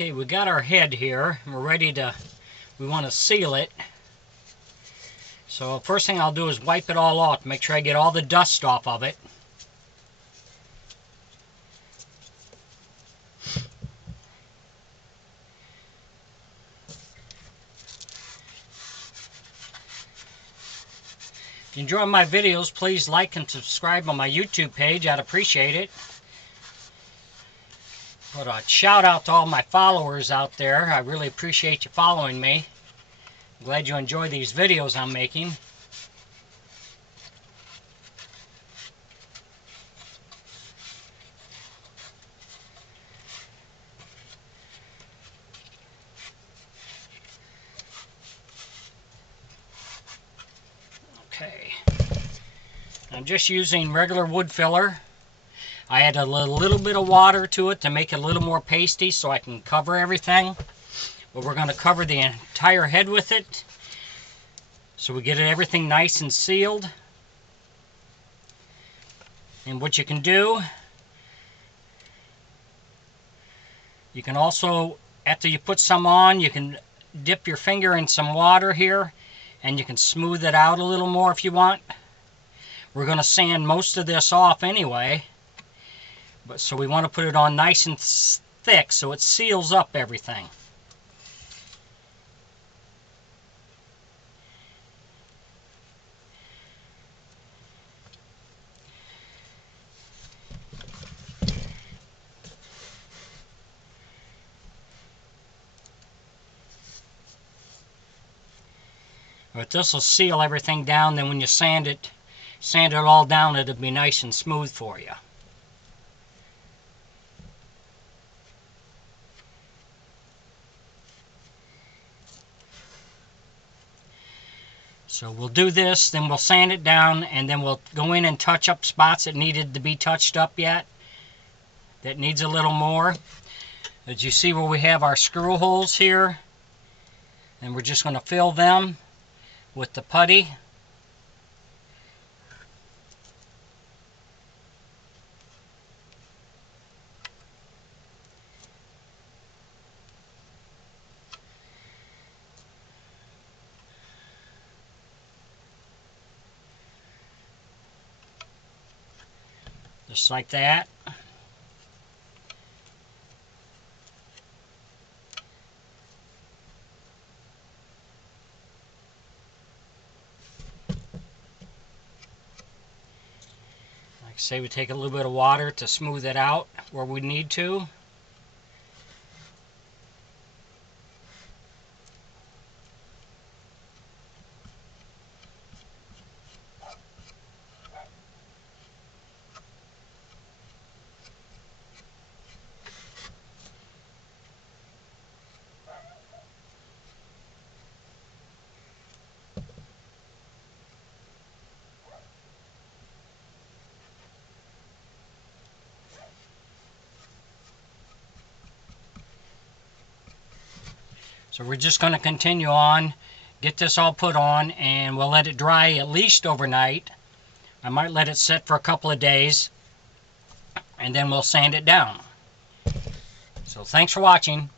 Okay, we got our head here. We're ready to, we want to seal it. So first thing I'll do is wipe it all off, make sure I get all the dust off of it. If you enjoy my videos, please like and subscribe on my YouTube page. I'd appreciate it. But a shout out to all my followers out there. I really appreciate you following me. I'm glad you enjoy these videos I'm making. Okay. I'm just using regular wood filler. I add a little bit of water to it to make it a little more pasty so I can cover everything. But we're going to cover the entire head with it so we get everything nice and sealed. And what you can do, you can also, after you put some on, you can dip your finger in some water here and you can smooth it out a little more if you want. We're going to sand most of this off anyway. But so we want to put it on nice and thick so it seals up everything. But this will seal everything down, then when you sand it all down, it'll be nice and smooth for you. So we'll do this, then we'll sand it down, and then we'll go in and touch up spots that needed to be touched up yet. That needs a little more. As you see where we have our screw holes here, and we're just going to fill them with the putty. Just like that. Like I say, we take a little bit of water to smooth it out where we need to. So we're just going to continue on, get this all put on, and we'll let it dry at least overnight. I might let it sit for a couple of days, and then we'll sand it down. So thanks for watching.